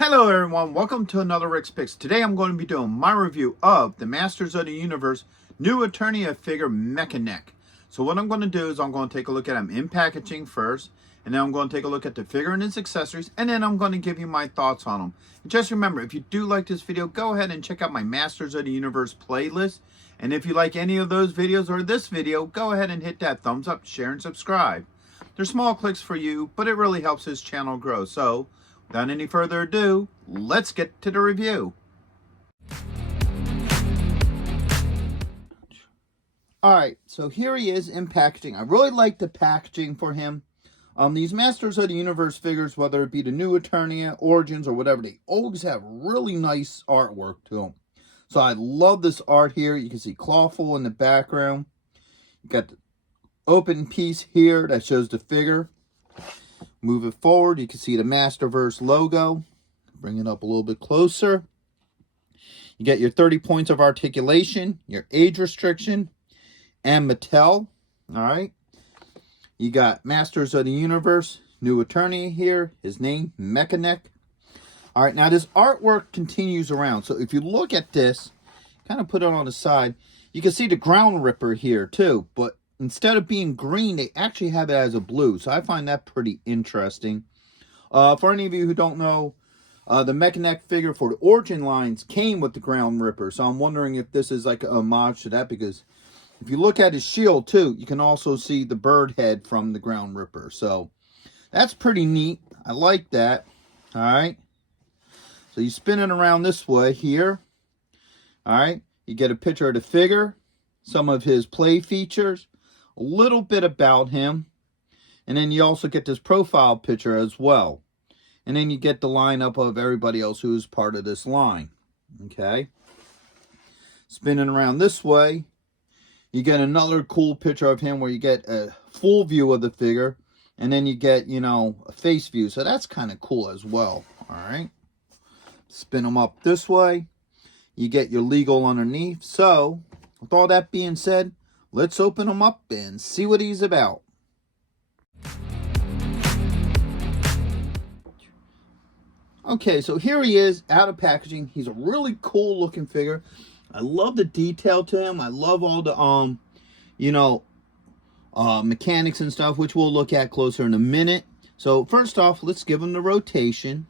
Hello everyone, welcome to another Rick's Picks. Today I'm going to be doing my review of the Masters of the Universe new Eternia figure Mekaneck. So what I'm going to do is I'm going to take a look at him in packaging first, and then I'm going to take a look at the figure and its accessories, and then I'm going to give you my thoughts on him. And just remember, if you do like this video, go ahead and check out my Masters of the Universe playlist. And if you like any of those videos or this video, go ahead and hit that thumbs up, share, and subscribe. They're small clicks for you, but it really helps this channel grow. So without any further ado, let's get to the review. Alright, so here he is in packaging. I really like the packaging for him. These Masters of the Universe figures, whether it be the new Eternia, Origins, or whatever, they always have really nice artwork to them. So I love this art here. You can see Clawful in the background. You got the open piece here that shows the figure. Move it forward, you can see the Masterverse logo. Bring it up a little bit closer. You get your 30 points of articulation, your age restriction, and Mattel. Alright. You got Masters of the Universe, new Eternia here. His name, Mekaneck. Alright, now this artwork continues around. So if you look at this, kind of put it on the side, you can see the Ground Ripper here too. But instead of being green, they actually have it as a blue. So I find that pretty interesting. For any of you who don't know, the Mekaneck figure for the Origin lines came with the Ground Ripper. So I'm wondering if this is like a homage to that. Because if you look at his shield too, you can also see the bird head from the Ground Ripper. So that's pretty neat. I like that. Alright. So you spin it around this way here. Alright. You get a picture of the figure. Some of his play features. A little bit about him, and then you also get this profile picture as well, and then you get the lineup of everybody else who is part of this line. Okay, spinning around this way, you get another cool picture of him where you get a full view of the figure, and then you get, you know, a face view, so that's kind of cool as well. All right, spin them up this way, you get your legal underneath. So with all that being said, let's open him up and see what he's about. Okay, so here he is out of packaging. He's a really cool looking figure. I love the detail to him. I love all the mechanics and stuff, which we'll look at closer in a minute. So first off, let's give him the rotation.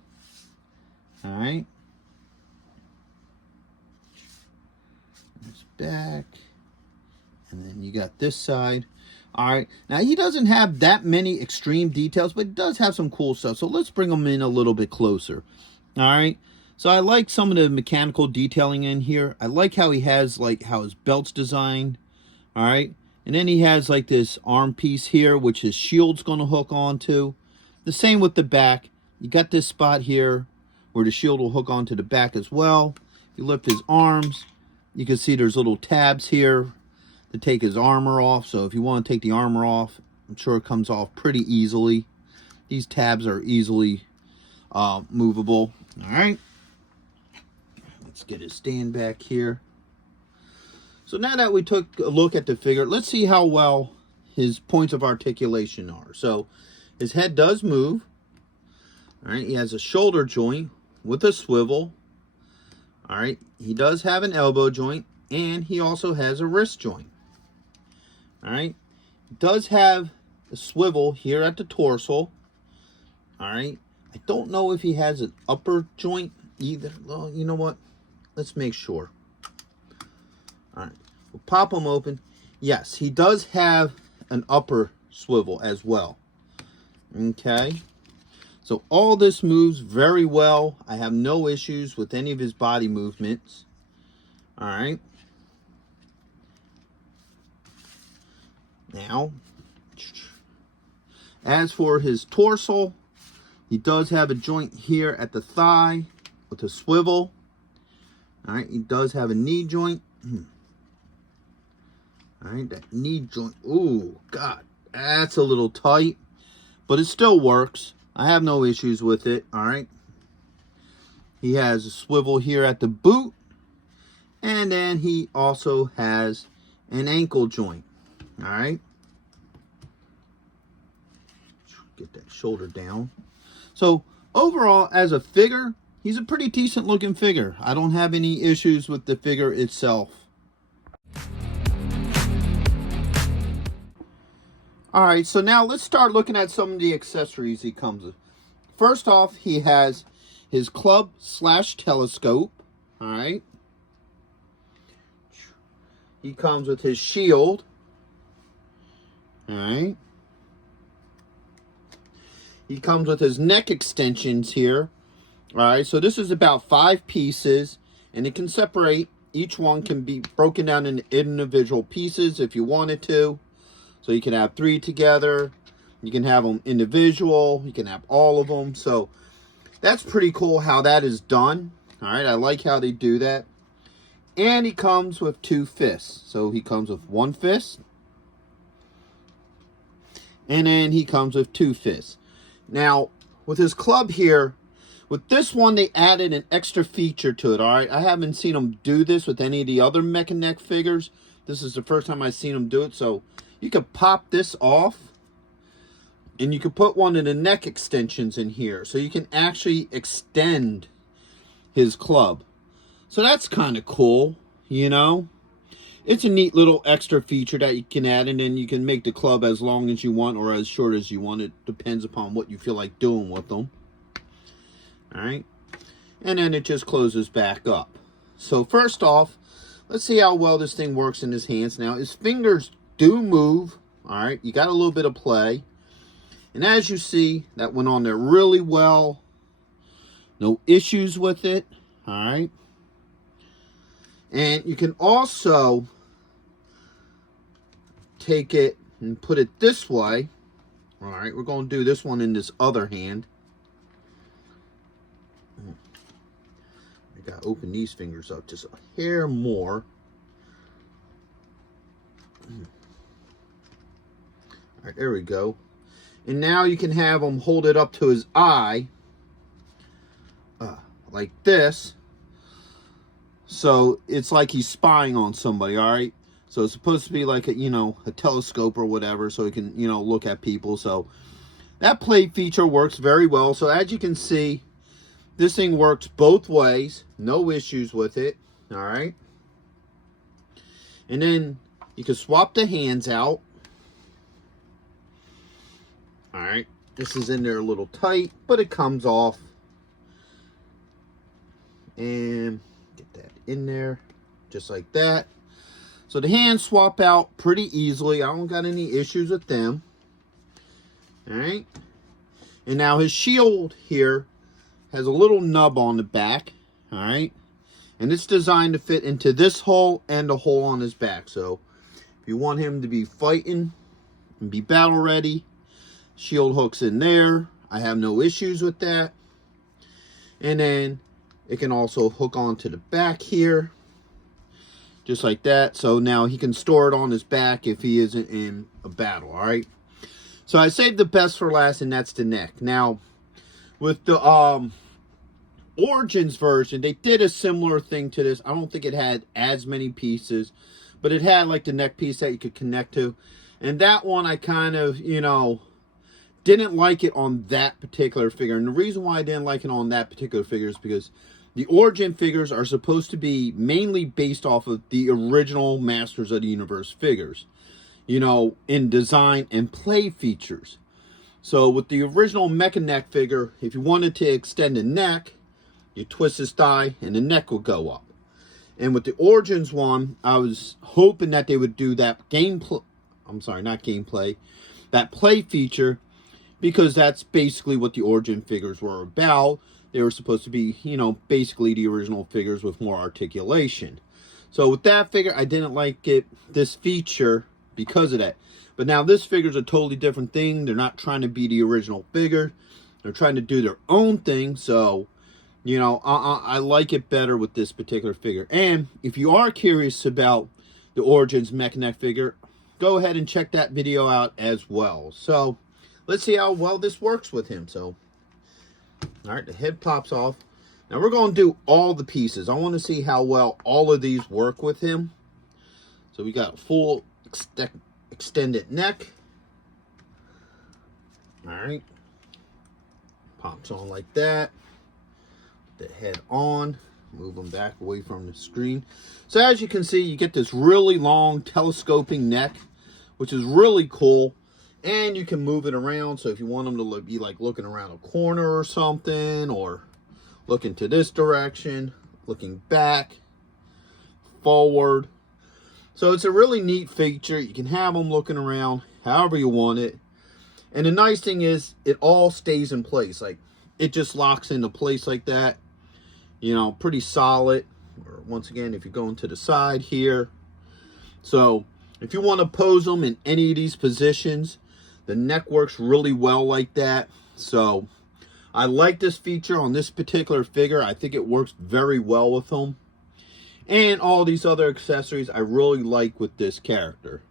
All right. There's back. And then you got this side. All right. Now, he doesn't have that many extreme details, but he does have some cool stuff. So let's bring him in a little bit closer. All right. So I like some of the mechanical detailing in here. I like how he has, like, how his belt's designed. All right. And then he has, like, this arm piece here, which his shield's going to hook onto. The same with the back. You got this spot here where the shield will hook onto the back as well. You lift his arms. You can see there's little tabs here to take his armor off. So if you want to take the armor off, I'm sure it comes off pretty easily. These tabs are easily movable. All right, let's get his stand back here. So now that we took a look at the figure, let's see how well his points of articulation are. So his head does move. All right, he has a shoulder joint with a swivel. All right, he does have an elbow joint, and he also has a wrist joint. All right, he does have a swivel here at the torso. All right, I don't know if he has an upper joint either. Well, you know what? Let's make sure. All right, we'll pop him open. Yes, he does have an upper swivel as well. Okay, so all this moves very well. I have no issues with any of his body movements. All right. Now, as for his torso, he does have a joint here at the thigh with a swivel. All right, he does have a knee joint. All right, that knee joint. Ooh, God, that's a little tight, but it still works. I have no issues with it. All right. He has a swivel here at the boot, and then he also has an ankle joint. All right. Get that shoulder down. So overall, as a figure, he's a pretty decent looking figure. I don't have any issues with the figure itself. Alright, so now let's start looking at some of the accessories he comes with. First off, he has his club / telescope. Alright. He comes with his shield. Alright. He comes with his neck extensions here. Alright, so this is about 5 pieces, and it can separate. Each one can be broken down into individual pieces if you wanted to. So you can have 3 together. You can have them individual. You can have all of them. So that's pretty cool how that is done. Alright, I like how they do that. And he comes with 2 fists. So he comes with 1 fist. And then he comes with 2 fists. Now, with his club here, with this one, they added an extra feature to it, alright? I haven't seen them do this with any of the other Mekaneck figures. This is the first time I've seen them do it. So, you could pop this off. And you could put one of the neck extensions in here. So, you can actually extend his club. So, that's kind of cool, you know? It's a neat little extra feature that you can add, and then you can make the club as long as you want or as short as you want. It depends upon what you feel like doing with them. Alright. And then it just closes back up. So first off, let's see how well this thing works in his hands. Now, his fingers do move. Alright. You got a little bit of play. And as you see, that went on there really well. No issues with it. Alright. And you can also take it and put it this way. Alright, we're going to do this one in this other hand. I got to open these fingers up just a hair more. Alright, there we go. And now you can have him hold it up to his eye. Like this. So it's like he's spying on somebody, alright? So it's supposed to be like a, you know, a telescope or whatever, so he can, you know, look at people. So that play feature works very well. So as you can see, this thing works both ways. No issues with it, alright? And then you can swap the hands out. Alright, this is in there a little tight, but it comes off. And get that in there, just like that. So the hands swap out pretty easily. I don't got any issues with them. Alright. And now his shield here has a little nub on the back. Alright. And it's designed to fit into this hole and a hole on his back. So if you want him to be fighting and be battle ready, shield hooks in there. I have no issues with that. And then it can also hook onto the back here. Just like that. So now he can store it on his back if he isn't in a battle. Alright. So I saved the best for last, and that's the neck. Now, with the Origins version, they did a similar thing to this. I don't think it had as many pieces, but it had like the neck piece that you could connect to. And that one I kind of, you know, didn't like it on that particular figure. And the reason why I didn't like it on that particular figure is because the Origin figures are supposed to be mainly based off of the original Masters of the Universe figures, you know, in design and play features. So with the original Mekaneck figure, if you wanted to extend the neck, you twist his thigh and the neck will go up. And with the Origins one, I was hoping that they would do that that play feature, because that's basically what the Origin figures were about. They were supposed to be, you know, basically the original figures with more articulation. So with that figure, I didn't like this feature because of that. But now this figure is a totally different thing. They're not trying to be the original figure. They're trying to do their own thing. So, you know, I like it better with this particular figure. And if you are curious about the Origins Mekaneck figure, go ahead and check that video out as well. So let's see how well this works with him. So, all right, the head pops off. Now we're going to do all the pieces. I want to see how well all of these work with him. So we got a full extended neck. All right. Pops on like that. the head on. Move them back away from the screen. So as you can see, you get this really long telescoping neck, which is really cool. And you can move it around. So if you want them to be like looking around a corner or something, or looking to this direction, looking back, forward. So it's a really neat feature. You can have them looking around however you want it. And the nice thing is it all stays in place. Like it just locks into place like that. You know, pretty solid. Or once again, if you're going to the side here. So if you want to pose them in any of these positions, the neck works really well like that. So I like this feature on this particular figure. I think it works very well with them. And all these other accessories I really like with this character.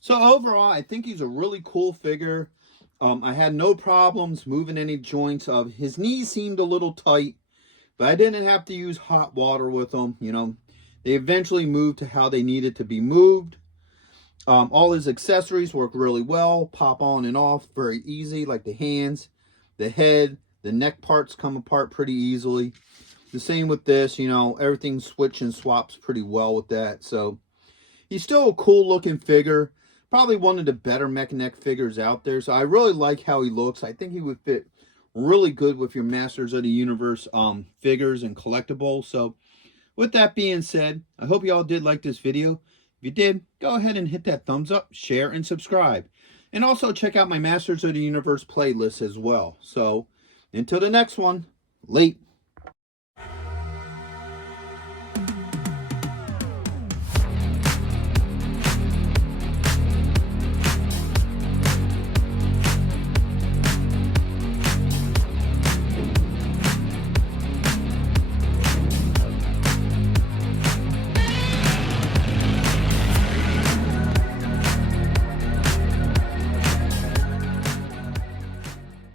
So overall, I think he's a really cool figure. I had no problems moving any joints. His knees seemed a little tight, but I didn't have to use hot water with them. You know, they eventually moved to how they needed to be moved. All his accessories work really well. Pop on and off very easy, like the hands, the head, the neck parts come apart pretty easily. The same with this, you know, everything switch and swaps pretty well with that. So he's still a cool looking figure. Probably one of the better Mekaneck figures out there. So I really like how he looks. I think he would fit really good with your Masters of the Universe figures and collectibles. So with that being said, I hope you all did like this video. If you did, go ahead and hit that thumbs up, share, and subscribe. And also check out my Masters of the Universe playlist as well. So until the next one, late.